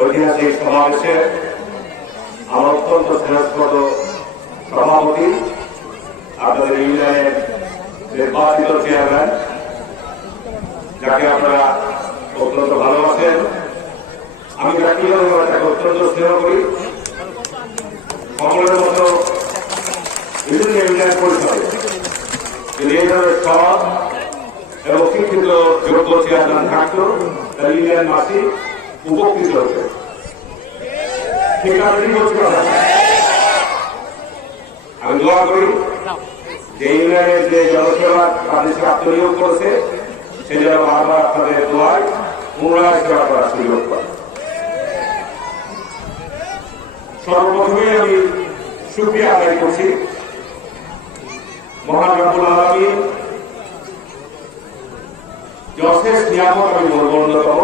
ঐতিহাসিক সমাবেশে আমার অত্যন্ত স্নেহস্পদ সভাপতি, আপনাদের ইউনিয়নের নির্বাচিত চেয়ারম্যান, যাকে আপনারা অত্যন্ত ভালোবাসেন, আমি ব্যক্তিগতভাবে তাকে অত্যন্ত স্নেহ করি। সকলের মতো বিভিন্ন ইউনিয়ন পরিষদে যদি এই ধরনের সৎ এবং শিক্ষিত যোগ্য চেয়ারম্যান থাকতো, তাহলে ইউনিয়নবাসী উপকৃত হতো। ঠিক আছে, আমি দোয়া করি যে ইউনিয়নের যে জনসেবা তাদের আত্মনিয়োগ করেছে, সে যেন বারবার আপনাদের দোয়ায় পুনরায় সেবা করার সুযোগ পায়। সর্বপ্রথমে আমি শুকরিয়া আদায় করছি মহান রব্বুল আলামিন, যে অশেষ নিয়ামত আমি বলবো অন্যতম